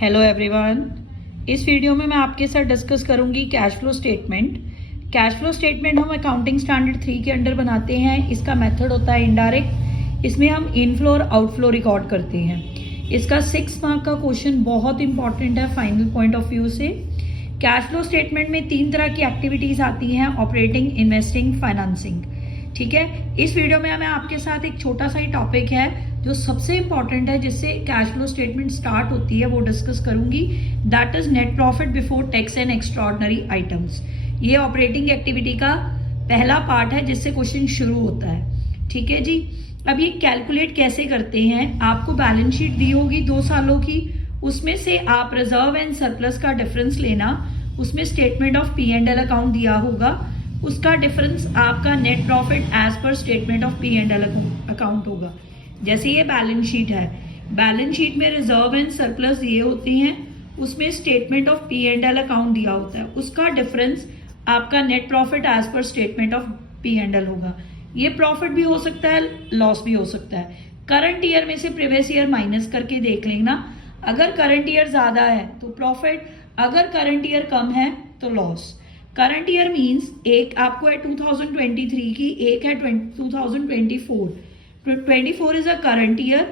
Hello everyone. इस video में मैं आपके साथ डिस्कस करूंगी cash flow statement. Cash flow statement हम अकाउंटिंग स्टैंडर्ड 3 के अंडर बनाते हैं। इसका मेथड होता है इनडायरेक्ट। इसमें हम इनफ्लो और आउटफ्लो रिकॉर्ड करते हैं। इसका 6 मार्क का क्वेश्चन बहुत इंपॉर्टेंट है फाइनल पॉइंट ऑफ व्यू से। कैश फ्लो स्टेटमेंट में 3 तरह की एक्टिविटीज आती हैं, ऑपरेटिंग, इन्वेस्टिंग, फाइनेंसिंग। ठीक है, इस वीडियो में मैं आपके साथ एक छोटा सा ही टॉपिक है जो सबसे इंपॉर्टेंट है, जिससे कैश फ्लो स्टेटमेंट स्टार्ट होती है, वो डिस्कस करूंगी। That is net profit before tax and extraordinary items. ये ऑपरेटिंग एक्टिविटी का पहला पार्ट है जिससे क्वेश्चन शुरू होता है। ठीक है जी। अब ये कैलकुलेट कैसे करते हैं, आपको बैलेंस शीट दी होगी 2 सालों की, उसमें से आप रिजर्व एंड सरप्लस का डिफरेंस लेना। उसमें स्टेटमेंट ऑफ P&L अकाउंट दिया होगा, उसका डिफरेंस आपका net profit as per statement of P&L account होगा। जैसे ये बैलेंस शीट है, बैलेंस शीट में रिजर्व एंड सरप्लस दिए होते हैं, उसमें स्टेटमेंट ऑफ P&L अकाउंट दिया होता है, उसका डिफरेंस आपका net profit as per statement of P&L होगा। ये प्रॉफिट भी हो सकता है, लॉस भी हो सकता है। करंट ईयर में से प्रीवियस ईयर माइनस करके देख लेना। अगर करंट ईयर ज्यादा है तो प्रॉफिट, अगर करंट ईयर कम है तो लॉस। करंट ईयर मींस एक आपको है 2023 की, एक है 2024। 24 is a current year,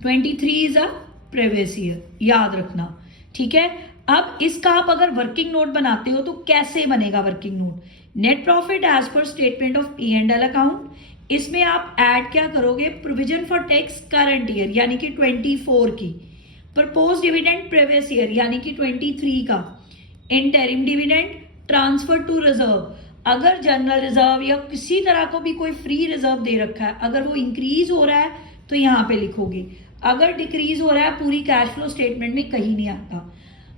23 is a previous year, याद रखना। ठीक है। अब इसका आप अगर वर्किंग नोट बनाते हो तो कैसे बनेगा working note? Net profit as per statement of P&L account, इसमें आप ऐड क्या करोगे? Provision for tax current year यानी कि 24 की, प्रपोज डिविडेंड प्रीवियस ईयर यानी कि 23 का, interim dividend, transfer to reserve. अगर जनरल रिजर्व या किसी तरह को भी कोई फ्री रिजर्व दे रखा है, अगर वो इंक्रीज हो रहा है तो यहाँ पे लिखोगे, अगर डिक्रीज हो रहा है पूरी कैश फ्लो स्टेटमेंट में कहीं नहीं आता।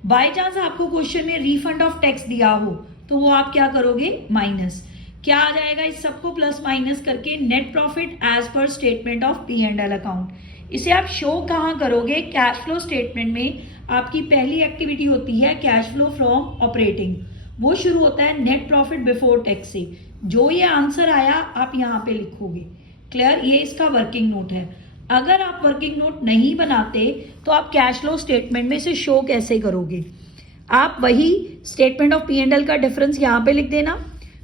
बाय चांस आपको क्वेश्चन में रिफंड ऑफ टैक्स दिया हो तो वो आप क्या करोगे? माइनस। क्या आ जाएगा? इस सबको प्लस माइनस करके net profit as per statement of P&L account. इसे आप शो कहाँ करोगे? कैश फ्लो स्टेटमेंट में आपकी पहली एक्टिविटी होती है कैश फ्लो फ्रॉम ऑपरेटिंग, वो शुरू होता है नेट प्रॉफिट बिफोर टैक्स से। जो ये आंसर आया आप यहाँ पे लिखोगे। क्लियर? ये इसका वर्किंग नोट है। अगर आप वर्किंग नोट नहीं बनाते तो आप कैश फ्लो स्टेटमेंट में से शो कैसे करोगे? आप वही स्टेटमेंट ऑफ P&L का डिफरेंस यहाँ पे लिख देना।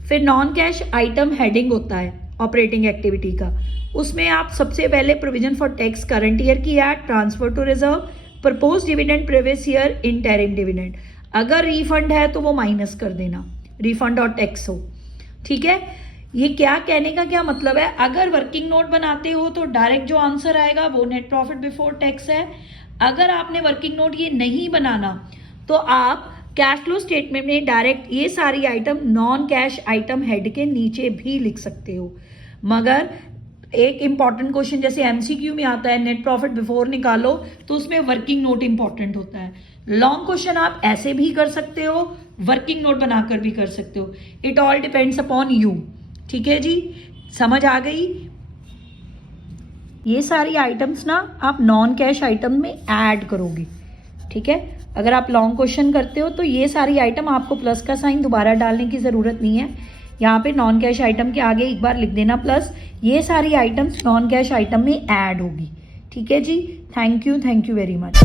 फिर नॉन कैश आइटम हेडिंग होता है ऑपरेटिंग एक्टिविटी का, उसमें आप सबसे पहले provision for tax current year की add, transfer to reserve, propose dividend previous year, interim dividend. अगर रिफंड है तो वो माइनस कर देना, रिफंड और टैक्स हो। ठीक है। ये क्या कहने का क्या मतलब है? अगर वर्किंग नोट बनाते हो तो डायरेक्ट जो आंसर आएगा वो नेट प्रॉफिट बिफोर टैक्स है। अगर आपने वर्किंग नोट ये नहीं बनाना तो आप कैश फ्लो स्टेटमेंट में डायरेक्ट ये सारी item non cash item head के नीचे भी लिख सकते हो। मगर एक इंपॉर्टेंट क्वेश्चन जैसे MCQ में आता है नेट प्रॉफिट बिफोर निकालो, तो उसमें वर्किंग नोट इंपॉर्टेंट होता है। लॉन्ग क्वेश्चन आप ऐसे भी कर सकते हो, वर्किंग नोट बनाकर भी कर सकते हो। It all depends upon you. ठीक है जी, समझ आ गई? ये सारी आइटम्स ना आप नॉन कैश आइटम में ऐड करोगे। ठीक है। अगर आप लॉन्ग क्वेश्चन करते हो तो ये सारी आइटम आपको प्लस का साइन दोबारा डालने की जरूरत नहीं है। यहाँ पे नॉन कैश आइटम के आगे एक बार लिख देना प्लस, ये सारी आइटम्स नॉन कैश आइटम में ऐड होगी। ठीक है जी। Thank you very much.